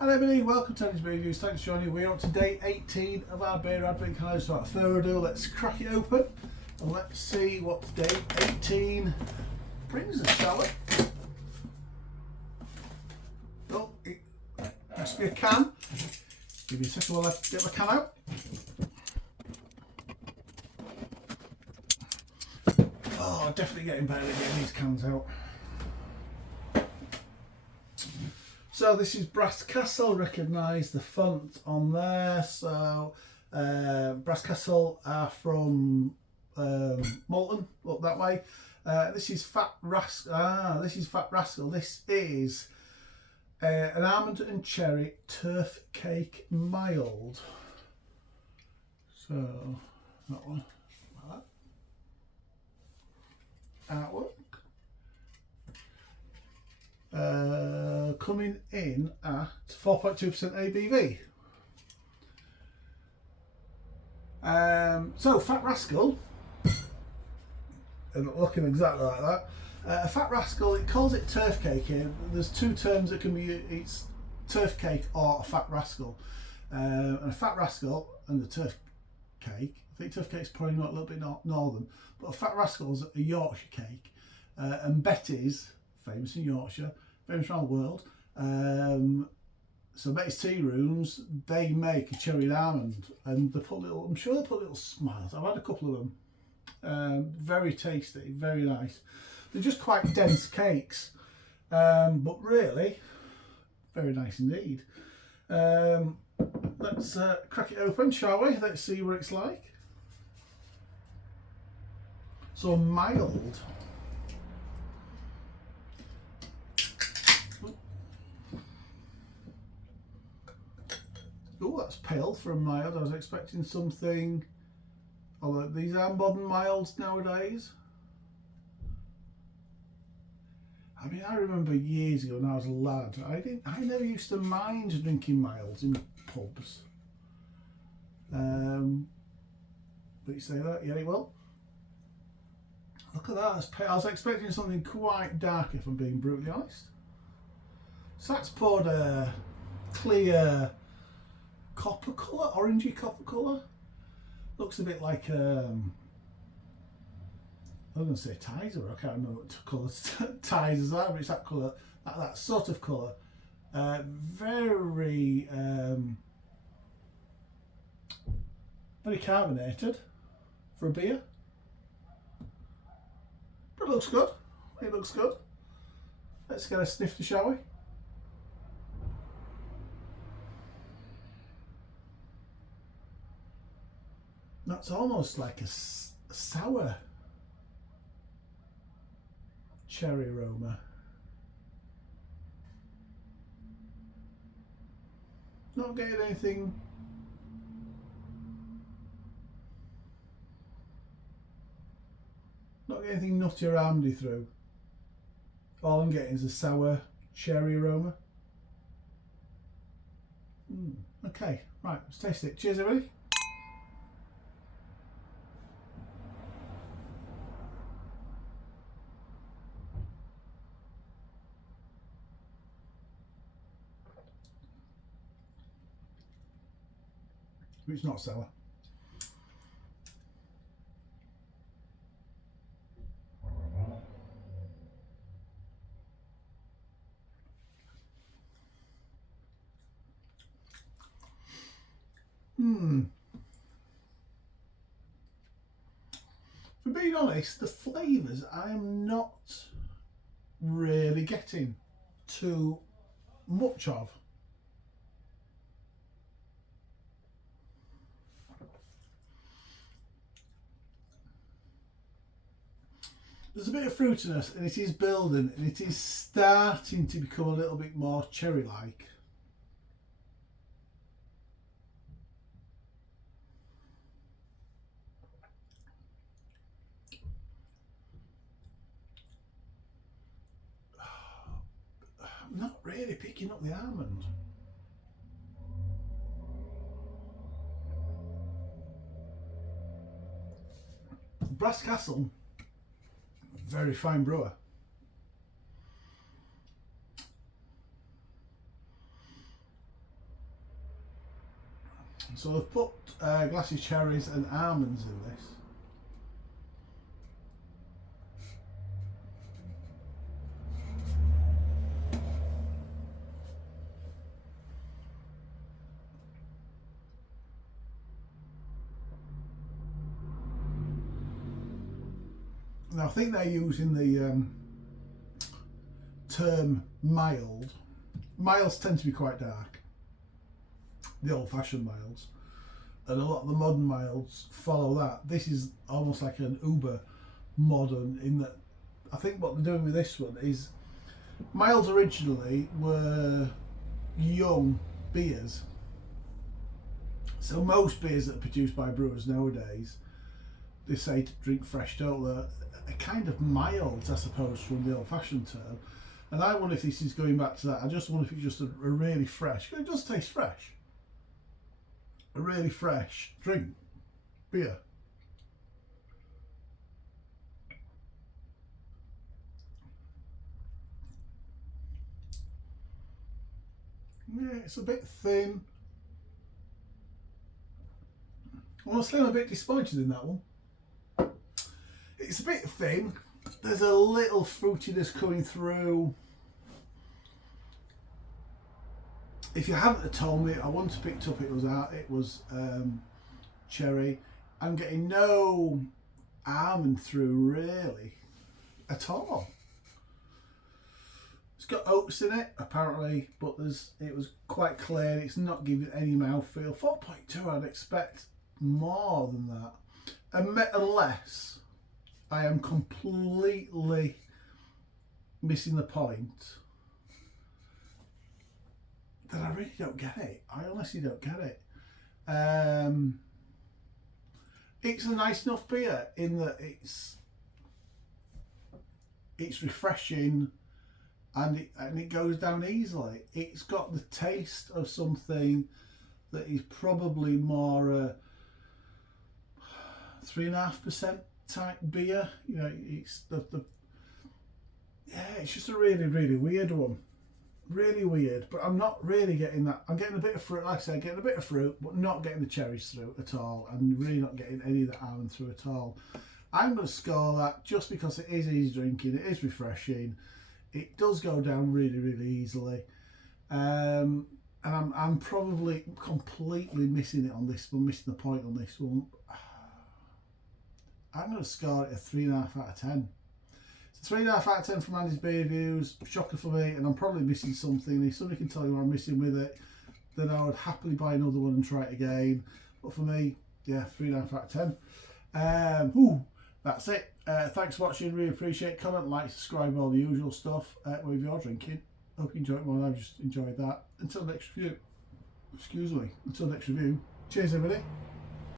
Hello everybody, welcome to Tony's Beer Reviews. Thanks for joining. We're up to day 18 of our beer advent calendar. So without further ado, let's crack it open and let's see what day 18 brings us, shall we? Oh, it must be a can. Give me a second while I get my can out. Oh, definitely getting better at getting these cans out. So this is Rascal, recognise the font on there. So Rascal are from Malton, up that way. This is Fat Rascal. This is Fat Rascal. This is an almond and cherry turf cake mild. So that one, like that. Artwork. Coming in at 4.2% ABV. So Fat Rascal, looking exactly like that. A Fat Rascal, it calls it turf cake here. There's two terms that can be used. It's turf cake or a Fat Rascal. And a Fat Rascal and the turf cake, I think turf cake's probably not a little bit northern, but a Fat Rascal's a Yorkshire cake. And Betty's, famous in Yorkshire, famous around the world. So Betty's Tea Rooms, they make a cherry and almond, and they put little, I'm sure they put little smiles. I've had a couple of them. Very tasty, very nice. They're just quite dense cakes, but really very nice indeed. Let's crack it open, shall we? Let's see what it's like. So mild. Oh, that's pale for a mild. I was expecting something. Although these are modern milds nowadays. I mean, I remember years ago when I was a lad, I never used to mind drinking milds in pubs. But you say that, yeah, well. Look at that. That's pale. I was expecting something quite dark, if I'm being brutally honest. So that's poured a clear copper colour, orangey copper colour. Looks a bit like I was going to say Tizer, I can't remember what colour Tizers are, but it's that colour, that sort of colour. Very carbonated for a beer. But it looks good. It looks good. Let's get a snifter, shall we? That's almost like a sour cherry aroma. Not getting anything. Not getting anything nutty or almondy through. All I'm getting is a sour cherry aroma. Okay, right, let's taste it. Cheers, everybody. It's not sour. For being honest, the flavours I am not really getting too much of. There's a bit of fruitiness and it is building and it is starting to become a little bit more cherry-like. I'm not really picking up the almond. Rascal, very fine brewer. So I've put glassy cherries and almonds in this. Now I think they're using the term mild. Milds tend to be quite dark, the old-fashioned milds, and a lot of the modern milds follow that. This is almost like an uber modern in that I think what they're doing with this one is milds originally were young beers. So most beers that are produced by brewers nowadays, they say to drink fresh, don't they? A kind of mild, I suppose, from the old-fashioned term. And I wonder if this is going back to that. I just wonder if it's just a really fresh, it does taste fresh, a really fresh drink, beer. Yeah, it's a bit thin. Honestly, I'm a bit disappointed in that one. It's a bit thin. There's a little fruitiness coming through. If you hadn't told me, I wouldn't have picked up it was cherry. I'm getting no almond through really at all. It's got oats in it apparently, but it was quite clear. It's not giving any mouthfeel. 4.2, I'd expect more than that, unless I am completely missing the point. That I really don't get it. I honestly don't get it. It's a nice enough beer in that it's refreshing and it goes down easily. It's got the taste of something that is probably more 3.5% type beer. You know, it's it's just a really, really weird one. Really weird, but I'm not really getting that. I'm getting a bit of fruit, like I said, getting a bit of fruit, but not getting the cherries through at all, and really not getting any of the almond through at all. I'm going to score that just because it is easy drinking, it is refreshing, it does go down really, really easily, and I'm probably completely missing it on this one, missing the point on this one. I'm going to score it a 3.5 out of 10. 3.5 out of 10 from Andy's Beer Reviews. Shocker for me, and I'm probably missing something. If somebody can tell me what I'm missing with it, then I would happily buy another one and try it again. But for me, yeah, 3.5 out of 10. That's it. Thanks for watching. Really appreciate it. Comment, like, subscribe, all the usual stuff. Whatever you're drinking. Hope you enjoy it more than I've just enjoyed that. Until next review. Excuse me. Until next review. Cheers, everybody.